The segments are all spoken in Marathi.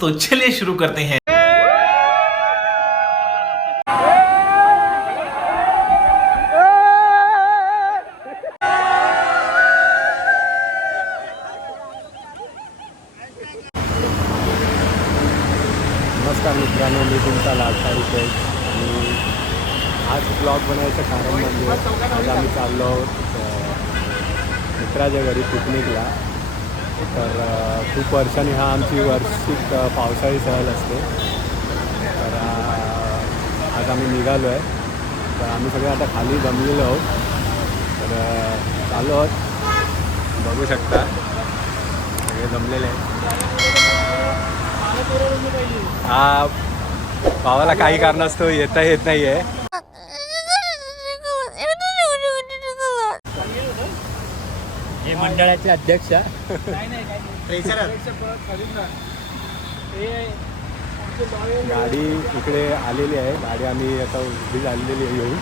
तो चलिए शुरू करते हैं। नमस्कार मित्रांनो, मी तुमचा लाडका रितेश आणि आज ब्लॉग बनायचं कारण म्हणजे आज आम्ही चाललो आहोत मित्राच्या घरी पिकनिकला. तर खूप वर्षांनी हा आमची वार्षिक पावसाळी सहल असते. तर आज आम्ही निघालो आहे. तर आम्ही सगळे आता खाली जमलेलो आहोत. तर चालू आहोत, बघू शकता सगळे जमलेले आहेत. हा भावाला काही कारणास्तव येता येत नाही आहे. हे मंडळाचे अध्यक्ष गाडी इकडे आलेली आहे. गाडी आम्ही आता उभी झालेली आहे येऊन.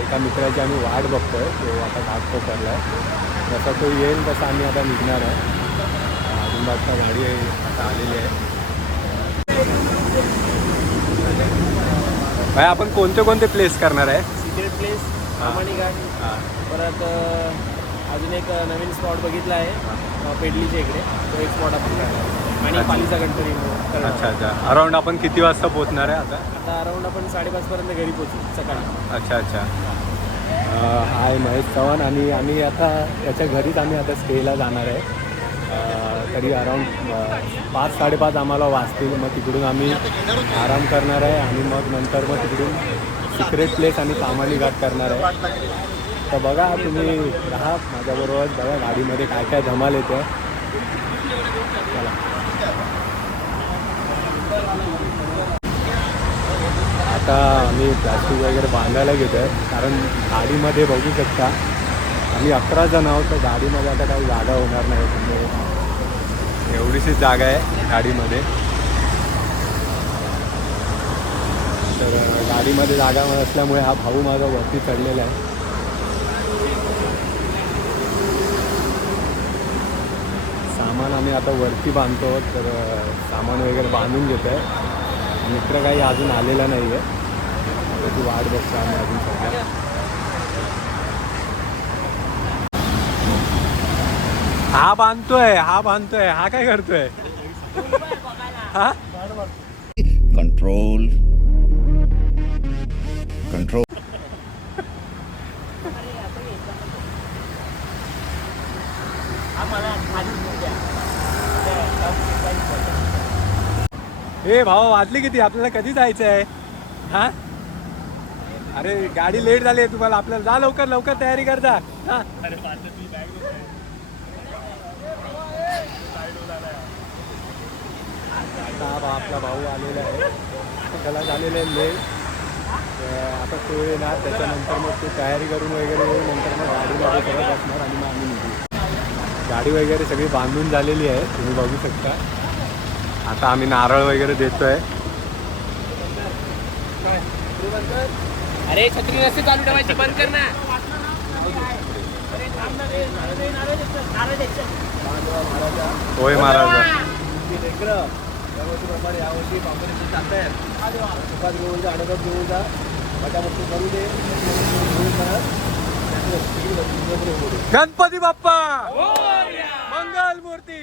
एका मित्राची आम्ही वाट बघतोय. तो आता घाट पकडला आहे. जसा तो येईल तसं आम्ही आता निघणार आहे. अजूनबाजूला गाडी आता आलेली आहे. भाई आपण कोणते कोणते प्लेस करणार आहे? सिक्रेट प्लेस, आमानी घाट, परत अजून एक नवीन स्पॉट बघितला आहे पेडलीच्या इकडे, तो एक स्पॉट आपण करणार आणि पालीचा गणपती. अच्छा अच्छा. अराऊंड आपण किती वाजता पोहोचणार आहे? आता अराऊंड आपण 5:30पर्यंत घरी पोहोचू सकाळी. अच्छा अच्छा. हाय महेश चव्हाण आणि आम्ही आता त्याच्या घरीच आम्ही आता स्टेला जाणार आहे. तरी अराऊंड 5-5:30 आम्हाला वाजतील. मग तिकडून आम्ही आराम करणार आहे आणि मग नंतर मग तिकडून सिक्रेट प्लेस आणि तामाली घाट करणार आहे. तर बघा, तुम्ही राहा माझ्याबरोबर. बघा गाडीमध्ये काय काय धमाल येते. चला. आता आम्ही प्लास्टिक वगैरे बांधायला घेतो आहे, कारण गाडीमध्ये बघू शकता आम्ही 11 जण आहोत. तर गाडीमध्ये आता काही जागा होणार नाही. म्हणजे एवढीशी जागा आहे गाडीमध्ये. तर गाडीमध्ये जागा नसल्यामुळे हा भाऊ माझा वरती चढलेला आहे. सामान आम्ही आता वरती बांधतो. तर सामान वगैरे बांधून घेतो आहे. मित्र काही अजून आलेला नाही आहे. त्याची वाट बघतो आम्ही अजून सध्या. हा बांधतोय, हा काय करतोय? हा कंट्रोल कंट्रोल. ए भाऊ, वाजली किती? आपल्याला कधी जायचं आहे? हा अरे गाडी लेट झाली आहे तुम्हाला. आपल्याला जा, लवकर लवकर तयारी कर जा. हा आपला भाऊ आलेला आहे. त्याला झालेलं आहे लेट. आता तो येणार, त्याच्यानंतर मग तो तयारी करून वगैरे येईल. नंतर मग गाडीमध्ये करत असणार आणि मग आम्ही निघू. गाडी वगैरे सगळी बांधून झालेली आहे, तुम्ही बघू शकता. आता आम्ही नारळ वगैरे देतोय. अरे छत्री नसते चालू ठेवायची, बंद कर ना. होय महाराज. यावर्षीप्रमाणे यावर्षी कॉम्पिटिशन चालतंय. सुखात घेऊन जा, अनुभव घेऊन जा, मजामस्ती करू दे. गणपती बाप्पा मंगल मूर्ती.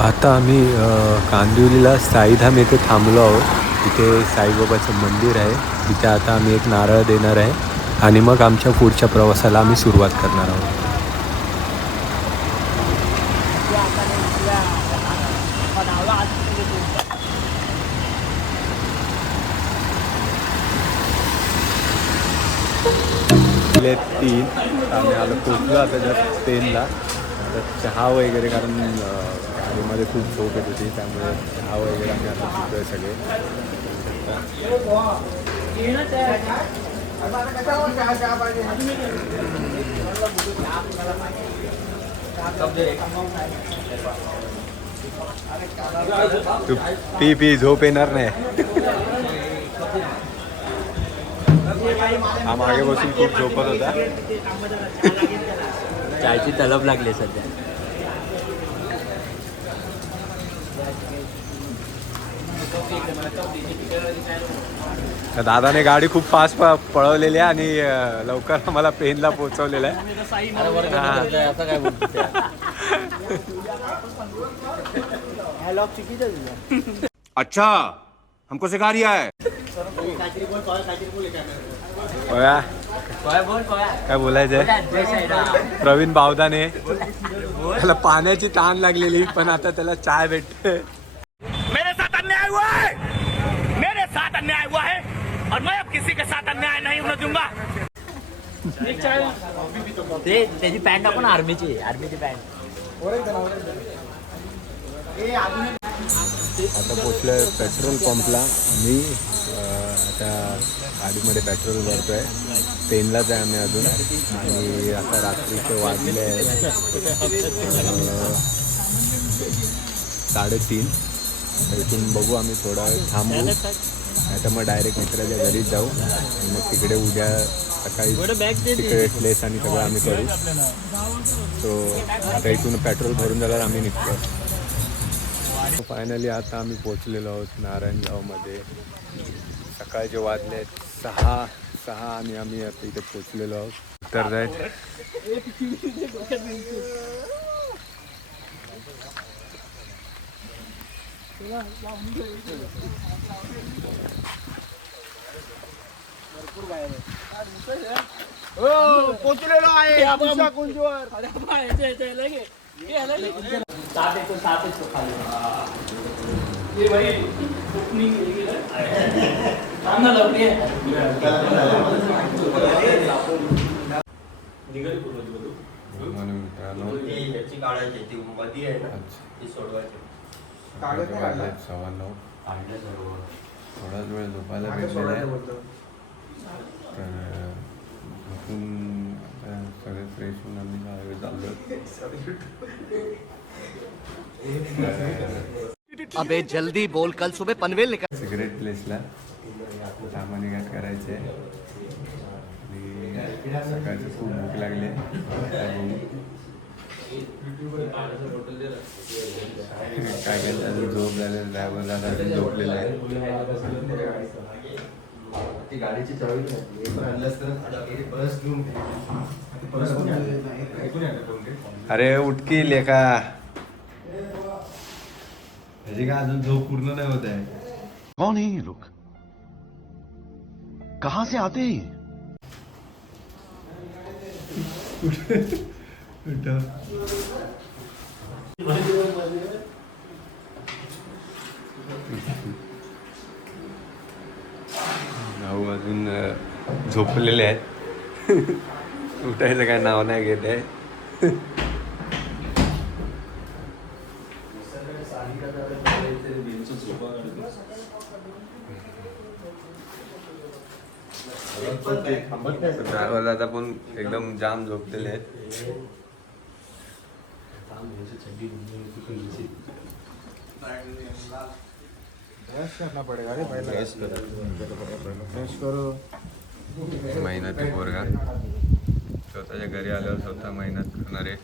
आता आम्ही कांदिवलीला साईधाम येथे थांबलो आहोत. तिथे साईबाबाचं मंदिर आहे. तिथे आता आम्ही एक नारळ देणार आहे आणि मग आमच्या पुढच्या प्रवासाला आम्ही सुरुवात करणार आहोत. आपले 3 आम्ही आलो, पोचलो आता जस्ट ट्रेनला. तर चहा वगैरे, कारण गाडीमध्ये खूप झोप येत होती, त्यामुळे चहा वगैरे आम्ही आता पितोय सगळे. तू पी पी झोप येणार नाही. हा मागे बसून खूप झोपत होता. चायची तलब लागली सध्या. त्या दादाने गाडी खूप फास्ट पळवलेली आहे आणि लवकर मला पेनला पोहोचवलेलं आहे. आता काय बोलतो अच्छा हमको सिखा रिया है. काय बोलायचंय प्रवीण बावदाने. त्याला पाण्याची ताण लागलेली पण आता त्याला चाय भेटते. मेरे साथ अन्याय हुआ है, मेरे साथ अन्याय हुआ है और मैं अब किसी के साथ अन्याय नहीं होने दूंगा. ते त्याची पॅन्ट टाकून आर्मीची पॅन्ट. आता पोचलोय पेट्रोल पंपला. आम्ही आता गाडीमध्ये पेट्रोल भरतोय. पेनलाच आहे आम्ही अजून. आणि आता रात्रीचे वाजले 3:30. इथून बघू आम्ही थोडा वेळ थांबू, नाही तर मग डायरेक्ट मित्राच्या घरीच जाऊ. आणि मग तिकडे उद्या सकाळी तिकडे प्लेस आणि सगळं आम्ही करू. सो आता इथून पेट्रोल भरून झाल्यावर आम्ही निघतो. फायनली आता आम्ही पोचलेलो आहोत नारायणगावमध्ये. सकाळचे वाजले 6 आणि आम्ही आता इथे पोचलेलो आहोत. तर जायचं पोचलेलो आहे. मित्रांनो काढायची ती मध्ये आहे ना, ती सोडवायची. 9:15. थोडाच वेळ झोपायला भेटलेला आहे. तर झोपून आता सगळे फ्रेश होऊन आम्ही हायवे चाललो. अबे जल्दी बोल, कल सुबह पनवेल निकल. सिगरेट प्लेसला सामान निघात करायचे आणि सकाळची खूप भूक लागली. काय केलं अजून झोप झालेलं. ड्रायव्हर दादा अजून झोपलेला आहे. गाडीची चावी अरे उठकी लेखा. त्याची का अजून झोप पूर्ण नाही होत आहे. कौन है ये लोग, कहां से आते हैं? भाऊ अजून झोपलेले आहेत. उठायचं काय नाव नाही घेत आहे. ड्रायव्हर दादा पण एकदम जाम झोपलेले आहेत. मेहनती पोरगा स्वतःच्या घरी आल्यावर स्वतः मेहनत करणारे.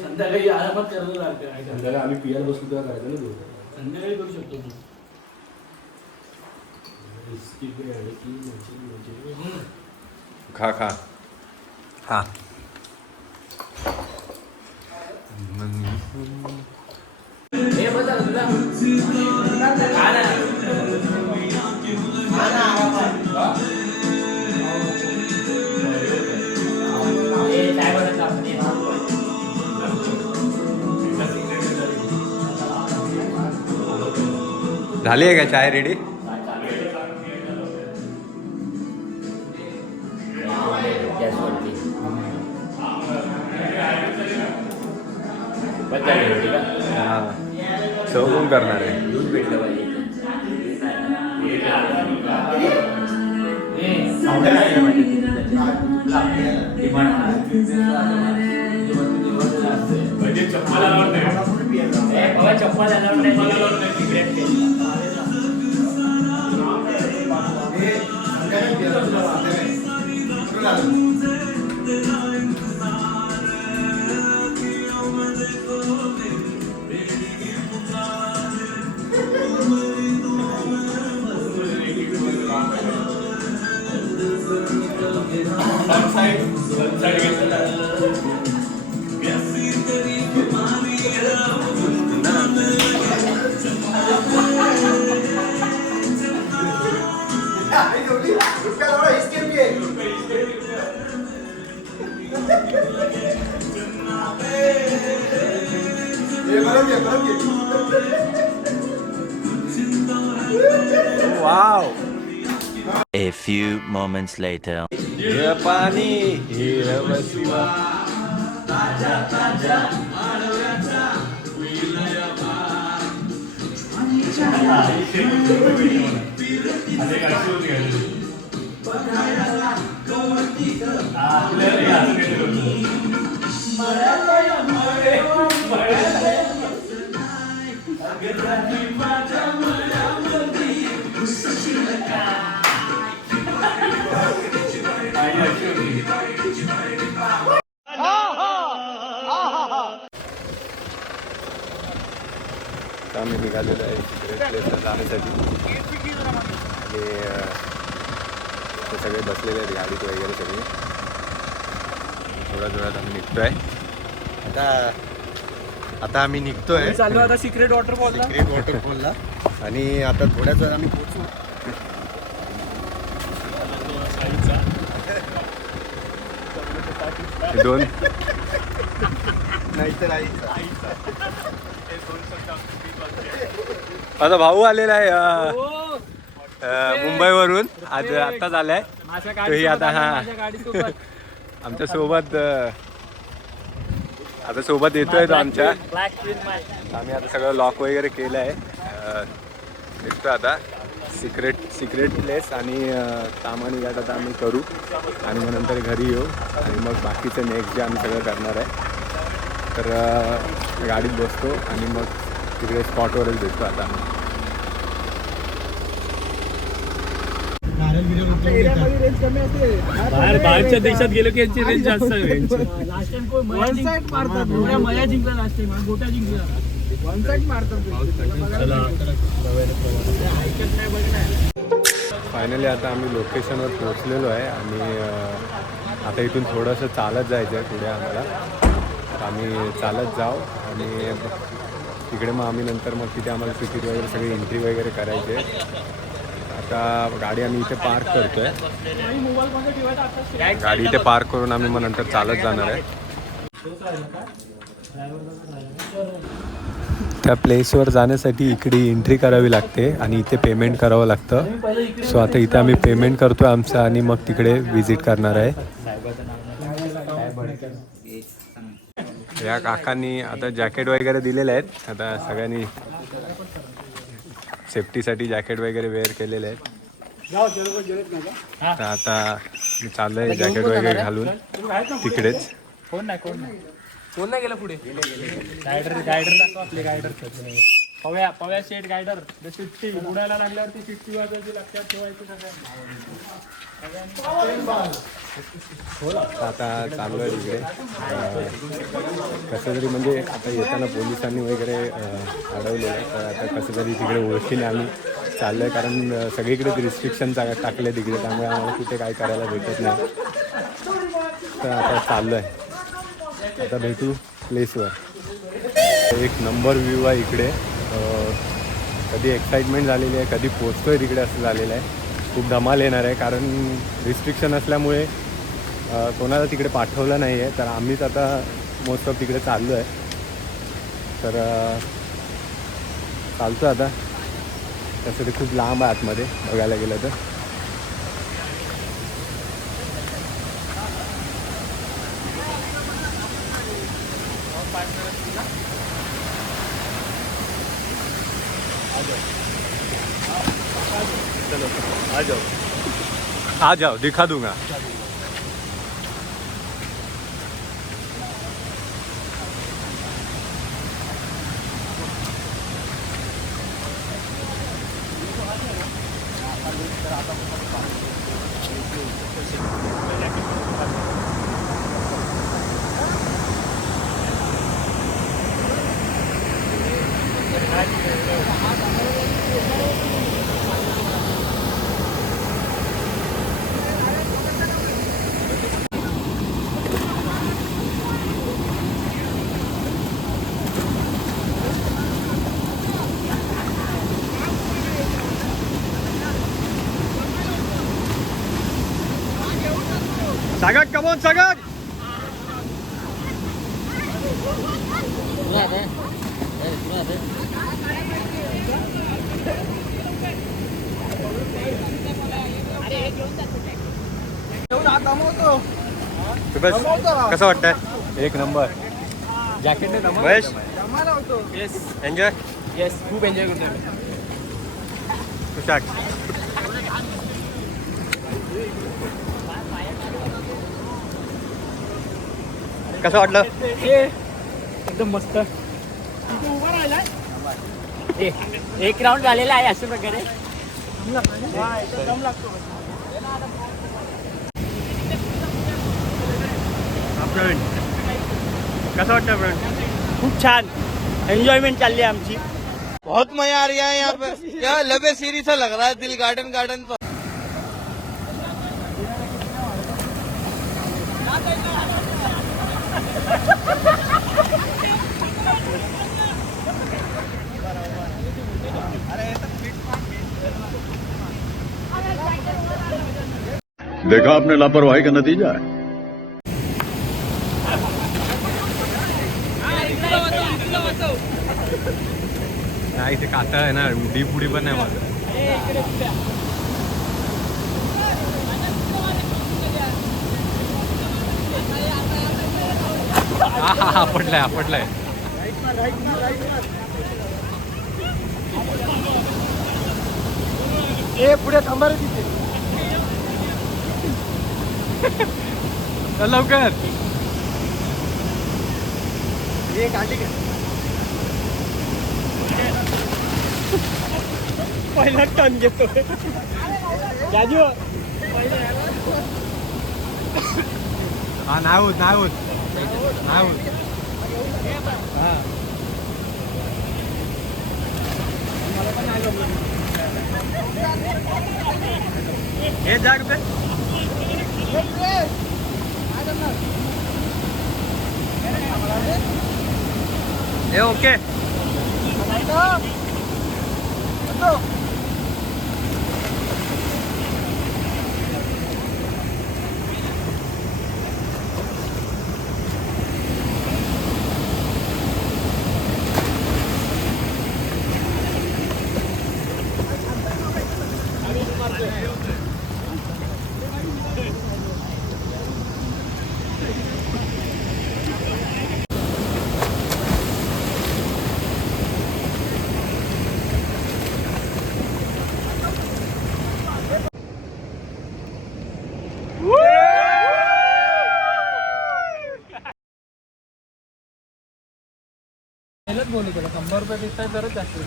संध्याकाळी आरामात करायला लागते. संध्याकाळी आम्ही पियाला बसलो तेव्हा करायचं ना. संध्याकाळी करू शकतो तू. खा खा हा. झाली आहे का चाय रेडी? गॅसवरती हां सर्व कोण करणार आहे? दूध भेटलं पाहिजे wow A few moments later. हे पाणी हिरव शिवा आम्ही निघालेलो आहे सिक्रेट प्लेसला जाण्यासाठी आणि ते सगळे बसलेले आहेत गाडीत वगैरे सगळे. थोड्यात आम्ही निघतोय आता आम्ही निघतोय चाललो आता सिक्रेट वॉटरफॉलला. ग्रेट वॉटरफॉलला आणि आता थोड्याच वेळात आम्ही पोहोचू. हे दोन नाहीतर आई माझा भाऊ आलेला आहे मुंबईवरून आज आत्ताच आलाय. तोही आता हा आमच्या सोबत आता सोबत येतोय तो आमच्या. आम्ही आता सगळं लॉक वगैरे केलं आहे. निघतोय आता सिक्रेट प्लेस आणि सामान घाट आता आम्ही करू आणि मग नंतर घरी येऊ आणि मग बाकीचं नेक्स्ट जे आम्ही सगळं करणार आहे. तर गाडीत बसतो आणि मग तिकडे स्पॉटवरच भेटतो आता आम्ही. बाहेरच्या देशात गेलो की यांची रेंज जास्त आहे. लास्ट टाइम मया जिंकला. लास्ट टाइम गोट्या जिंकला. वन साइड मारतात. फायनली आता आम्ही लोकेशनवर पोहोचलेलो आहे आणि आता इथून थोडंसं चालत जायचं आहे पुढे आम्हाला. तर आम्ही चालत जाऊ आणि तिकडे मग आम्ही नंतर मग तिथे आम्हाला तिकीट वगैरे सगळी एंट्री वगैरे करायची आहे. आता गाडी आम्ही इथे पार्क करतो आहे. गाडी इथे पार्क करून आम्ही मग नंतर चालत जाणार आहे. त्या प्लेसवर जाण्यासाठी इकडे एंट्री करावी लागते आणि इथे पेमेंट करावं लागतं. सो आता इथे आम्ही पेमेंट करतो आहे आमचं आणि मग तिकडे व्हिजिट करणार आहे. या काकांनी आता जॅकेट वगैरे दिलेले आहेत. आता सगळ्यांनी सेफ्टीसाठी जॅकेट वगैरे वेअर केलेले आहेत. तर आता मी चाललो आहे जॅकेट वगैरे घालून तिकडेच. कोण नाही गेलं पुढे. गायडर दाखव आपले गायडर. पव्या शेट गायडर. शिट्टी उडायला लागल्यावरती शिट्टी वाजवायची लक्षात ठेवायची आता चाललो आहे तिकडे. कसं तरी म्हणजे आता येताना पोलिसांनी वगैरे अडवलेलं आहे. तर आता कसं तरी तिकडे ओळखीने आम्ही चाललो आहे कारण सगळीकडेच रिस्ट्रिक्शन टाकले तिकडे. त्यामुळे आम्हाला कुठे काय करायला भेटत नाही. तर आता चाललो आहे. आता भेटू प्लेसवर. एक नंबर व्ह्यू आहे इकडे. कधी एक्साइटमेंट झालेली आहे कधी पोचतोय तिकडे असं झालेलं आहे. खूप धमाल येणार आहे कारण रिस्ट्रिक्शन असल्यामुळे कोणाला तिकडे पाठवलं नाही आहे. तर आम्हीच आता मोस्ट ऑफ तिकडे चाललो आहे. तर चालतो आता. तसं ते खूप लांब आहे आतमध्ये बघायला गेलं तर. आ जाओ दिखा दूंगा. सागर कमोन सागर. कसं वाटतंय? एक नंबर. जॅकेटने महेश येस एन्जॉय. येस खूप एन्जॉय करतोय मी. तुषार कसं वाटलं? एकदम मस्त. एक राऊंड झालेला आहे अशा प्रकारे. कसं वाटतं फ्रेंड? खूप छान एन्जॉयमेंट चालली आहे आमची. बहुत मजा आ रहा है यहाँ पे. क्या लबे सीरी सा लग रहा है दिल गार्डन गार्डन तो. देखा आपने लापरवाही का नतीजा है. नाही ते कातळ आहे ना, डीप उडी पण नाही माझं. हा पडलाय पडलाय. पुढे थांबा रे तिथे. चल लवकर. पहिला टर्न घेतो. राजू हा नाही होत नाही होत नाही होत. हे जाग पे हे ओके.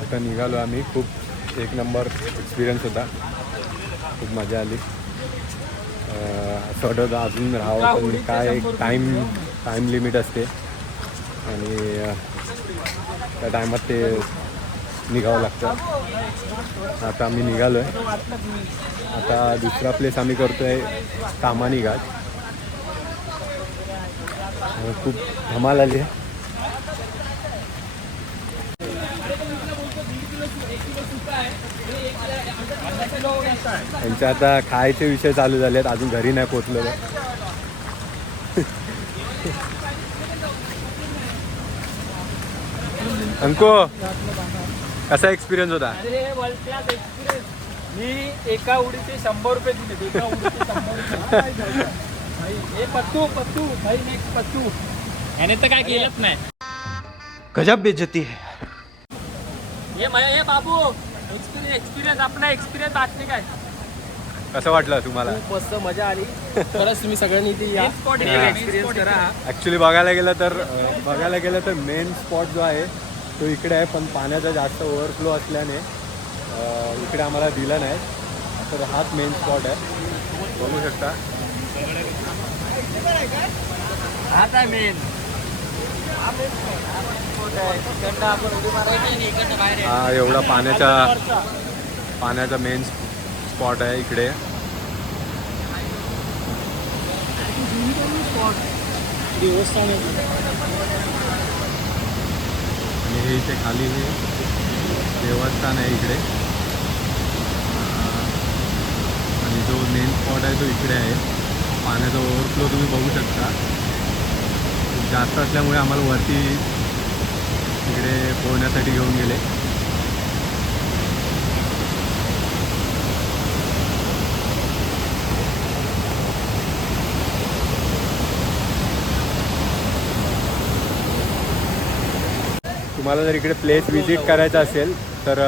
आता निघालो आम्ही. खूप एक नंबर एक्सपिरियन्स होता. खूप मजा आली. असं वाटतं अजून राहावं, पण काय टाईम लिमिट असते आणि त्या टायमात ते निघावं लागतं. आता आम्ही निघालो आहे. आता दुसरा प्लेस आम्ही करतो आहे कामानी घाट. खूप धमाल आली आहे. त्यांचे आता खायचे विषय चालू झाले आहेत. अजून घरी नाही पोचलेलं. अंको कसा एक्सपिरियन्स होता? अरे वर्ल्ड क्लास एक्सपिरियन्स. मी एका उडीचे 100 रुपये दिले. एका उडीचे 100 रुपये. हे पत्तू भाई नेक्स्ट पत्तू याने तर काय केलंच नाही. गजब बेइज्जती है. हे बाबू एक्सपिरियन्स आपला एक्सपिरियन्स बातमी काय कसं वाटलं तुम्हाला? खूप मस्त मजा आली. खरंच तुम्ही सगळ्यांनी इथे या एक्सपिरियन्स करा. ॲक्च्युली बघायला गेलं तर मेन स्पॉट जो आहे तो इकडे आहे, पण पाण्याचा जास्त ओव्हरफ्लो असल्याने इकडे आम्हाला दिला नाही. तर हाच मेन स्पॉट आहे, बघू शकता. हाच आहे मेन. हा एवढा पाण्याचा मेन स्पॉट आहे इकडे. आणि हे इथे खाली हे देवस्थान आहे इकडे. आणि जो मेन स्पॉट आहे तो इकडे आहे. पाण्याचा ओव्हरफ्लो तुम्ही बघू शकता. जास्त असल्यामुळे आम्हाला वरती इकडे पोहण्यासाठी घेऊन गेले. तुम्हाला जर इकडे प्लेस व्हिजिट करायचा असेल तर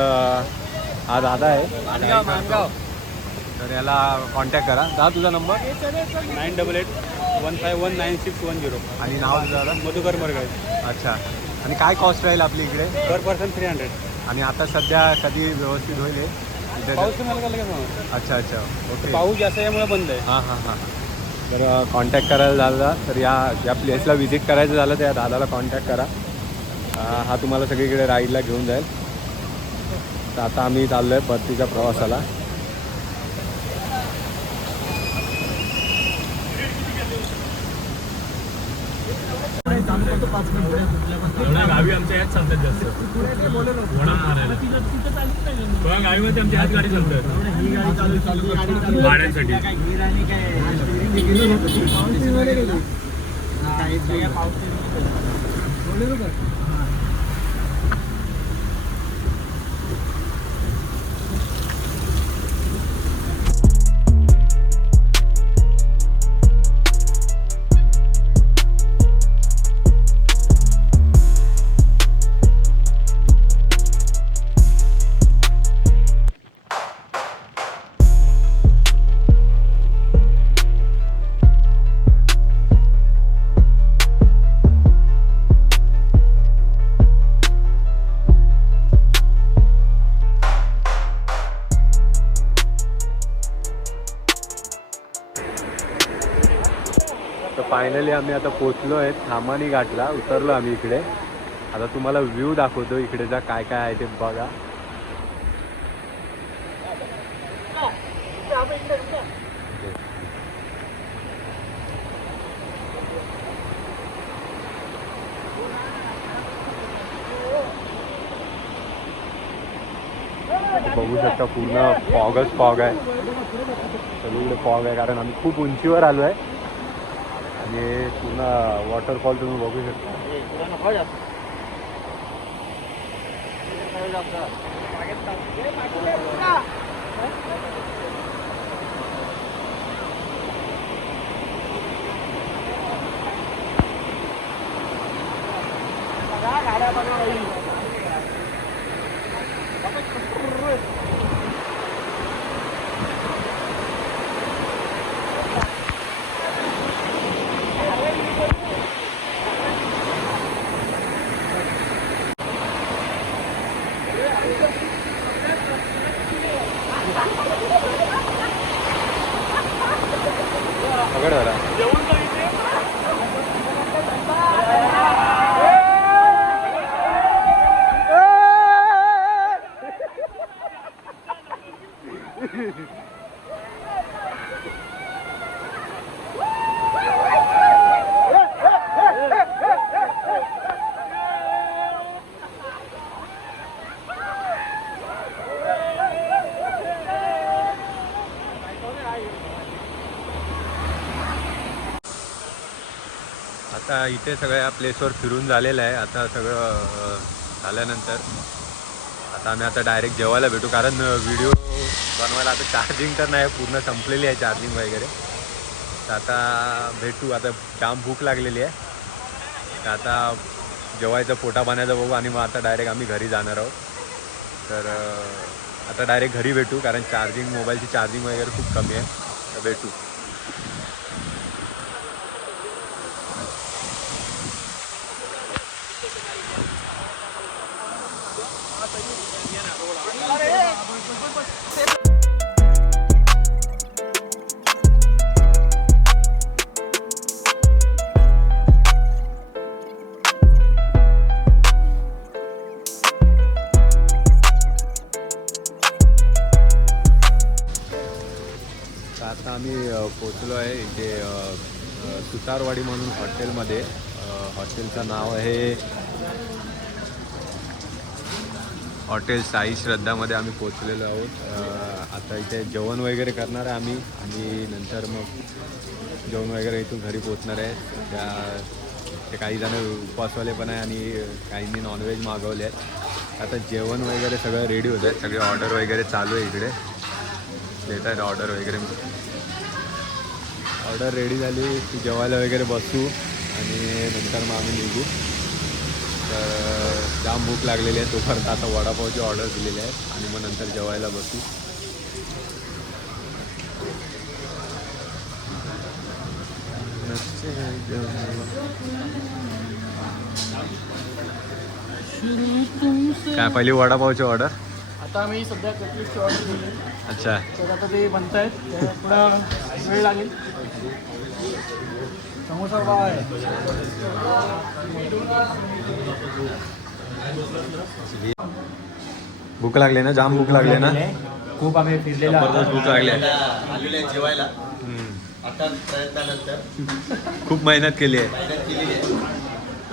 हा दादा आहे माणगाव. तर याला कॉन्टॅक्ट करा. दादा तुझा नंबर 9881519610. आणि नाव तुझं दादा? मधुकर मरगाव. अच्छा. आणि काय कॉस्ट राहील आपली इकडे? पर पर्सन 300. आणि आता सध्या कधी व्यवस्थित होईल हे? पाऊस तुम्हाला लगेच होणार. अच्छा अच्छा ओके. पाऊस जास्त यामुळे बंद आहे. हां हां हां. तर कॉन्टॅक्ट करायला झाला तर या प्लेसला व्हिजिट करायचं झालं तर या दादाला कॉन्टॅक्ट करा. हा तुम्हाला सगळीकडे राईडला घेऊन जाईल. तर आता आम्ही चाललो आहे परतीच्या प्रवासाला. गावी आमच्या याच चालतात जास्त. गावीमध्ये आमच्या ह्याच गाडी चालतात भाड्यांसाठी. फायनली आम्ही आता पोचलो आहे थामानी घाटला. उतरलो आम्ही इकडे. आता तुम्हाला व्ह्यू दाखवतो इकडेचा काय काय आहे ते बघा. बघू शकता पूर्ण फॉग आहे. सगळीकडे फॉग आहे कारण आम्ही खूप उंचीवर आलो आहे. आणि पूर्ण वॉटरफॉल तुम्ही बघू शकता. आता इथे सगळ्या प्लेसवर फिरून झालेलं आहे. आता सगळं झाल्यानंतर आता आम्ही डायरेक्ट जेवायला भेटू कारण व्हिडिओ बनवायला आता चार्जिंग तर नाही पूर्ण संपलेली आहे चार्जिंग वगैरे. तर आता भेटू. आता जाम भूक लागलेली आहे तर आता जेवायचं पोटा पाण्याचं बघू आणि मग आता डायरेक्ट आम्ही घरी जाणार आहोत. तर आता डायरेक्ट घरी भेटू कारण मोबाईलची चार्जिंग वगैरे खूप कमी आहे. तर भेटू. आता आम्ही पोचलो आहे इथे सुतारवाडी म्हणून हॉटेलमध्ये. हॉटेलचं नाव आहे हॉटेल साई श्रद्धामध्ये आम्ही पोचलेलो आहोत. आता इथे जेवण वगैरे करणार आहे आम्ही आणि नंतर मग जेवण वगैरे इथून घरी पोचणार आहे. ते काही जण उपवासवाले पण आहे आणि काहींनी नॉनव्हेज मागवले आहेत. आता जेवण वगैरे सगळं रेडी होत आहे. सगळे ऑर्डर वगैरे चालू आहे इकडे. देत आहेत ऑर्डर वगैरे. ऑर्डर रेडी झाली की जेवायला वगैरे बसू आणि नंतर मग आम्ही निघू. तर जाम भूक लागलेली आहे. तोपर्यंत आता वडापावची ऑर्डर दिलेली आहे आणि मग नंतर जेवायला बसू. काय पहिली वडापावची ऑर्डर. आता आम्ही सध्या कटलेटची ऑर्डर दिली. अच्छा. तर आता ते बनत आहेत. थोडा वेळ लागेल. समोसा पाव आहे. भूक लागली ना. जाम भूक लागली ना. खूप आम्ही फिरलेलो जबरदस्त भूक लागली. आलेले आहे जेवायला. आता प्रयत्नानंतर खूप मेहनत केली आहे. मेहनत केलेली आहे.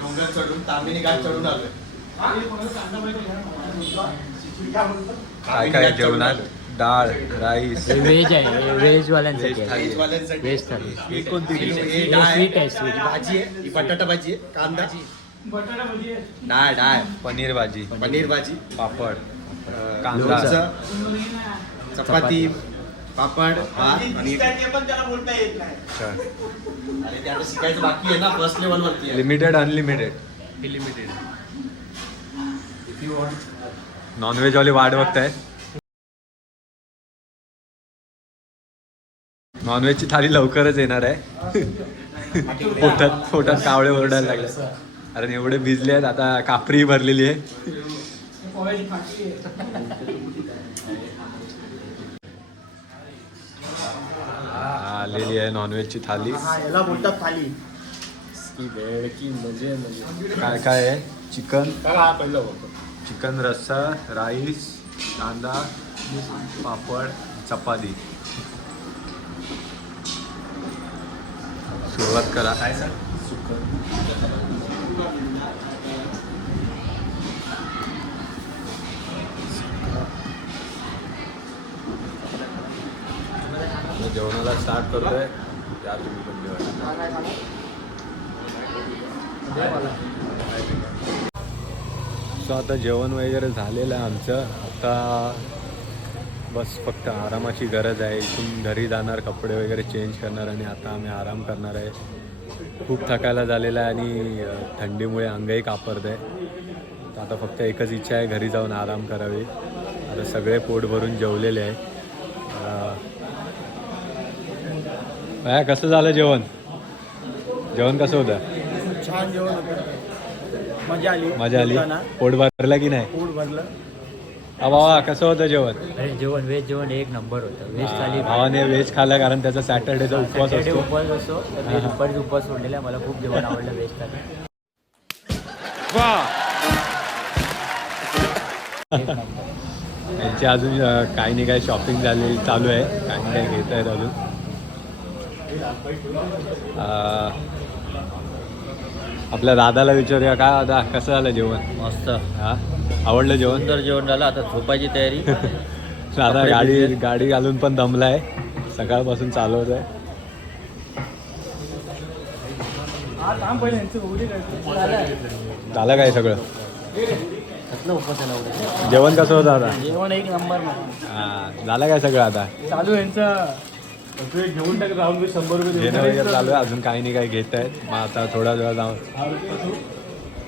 डोंगर चढून तामिनी घाट चढून आलोय. काय काय जेवणात. डाळ, राईस, व्हेज आहे. व्हेजवाल्यांसाठी व्हेजवाल्यांसाठी व्हेज थाली. ही कोणती ही स्वीट आहे. स्वीट भाजी आहे. ही बटाटा भाजी आहे. कांदा डाळ डाळ पनीर भाजी, पनीर भाजी, पापड, कांदा, लोणचं, चपाती, पापड, भात आणि अच्छा. अरे ते आता शिकायचं बाकी आहे ना. फर्स्ट लेवल वरती आहे. Limited unlimited. लिमिटेड. नॉनव्हेजवाले वाट बघताय. नॉनव्हेजची थाळी लवकरच येणार आहे. पोटात कावळे ओरडायला लागले कारण एवढे भिजले आहेत. आता कापरी भरलेली आहे. आलेली आहे नॉनव्हेजची थाली. याला बोलतात थाली. काय काय आहे. चिकन, हा पहिलं चिकन रस्सा, राईस, कांदा, पापड, चपाती. सुरुवात करा. काय सर. जेवणाला स्टार्ट करतोय. त्या तुम्ही पण जेवण. सो आता जेवण वगैरे झालेलं आहे आमचं. आता बस फक्त आरामाची गरज आहे. इथून घरी जाणार, कपडे वगैरे चेंज करणार आणि आता आम्ही आराम करणार आहे. खूप थकायला झालेला आहे आणि थंडीमुळे अंगही कापरत आहे. तर आता फक्त एकच इच्छा आहे, घरी जाऊन आराम करावी. आता सगळे पोट भरून जेवलेले आहे. काय कसं झालं जेवण. जेवण कसं होतं. छान जेवण होतं. मजा आली. पोट भरलं की नाही. पोट भरलं. भावा कसं होतं जेवण. जेवण व्हेज जेवण एक नंबर होतं. व्हेज थाली. भावाने व्हेज खाल्ला कारण त्याचा सॅटर्डेचा उपवास असतो. उपवास असतो. मी दुपारीच उपवास सोडलेला. मला खूप जेवण आवडलं व्हेज थाली. यांची अजून काही नाही काही शॉपिंग झाली चालू आहे. काही नाही काही घेत आहेत अजून. आपल्या दादाला विचारूया. काय दादा कसं झालं जेवण. मस्त. हा आवडलं जेवण. सुंदर जेवण झालं. आता झोपायची तयारी. दादा गाडी घालून पण दमलाय. सकाळपासून चालवत आहे. झालं काय सगळं. जेवण कसं होतं आता. जेवण एक नंबर. हा झालं काय सगळं. आता चालू यांचं घेऊन टाक. राहून 100 रुपये घेणं वगैरे चालू आहे. अजून काही नाही काही घेत आहेत. मग आता थोडा वेळ जाऊन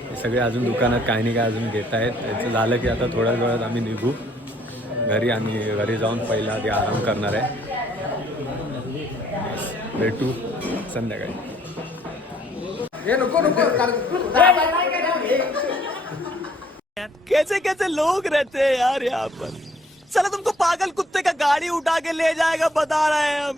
हे सगळे अजून दुकानात काही नाही काय अजून घेत आहेत. त्याचं झालं की आता थोड्याच वेळात आम्ही निघू घरी आणि घरी जाऊन पहिला आधी आराम करणार आहे. भेटू संध्याकाळी. कैसे कैसे लोग रहते हैं यार यहाँ पर. चलो तुमको पागल कुत्ते का गाड़ी उठा के ले जाएगा बता रहे हैं हम.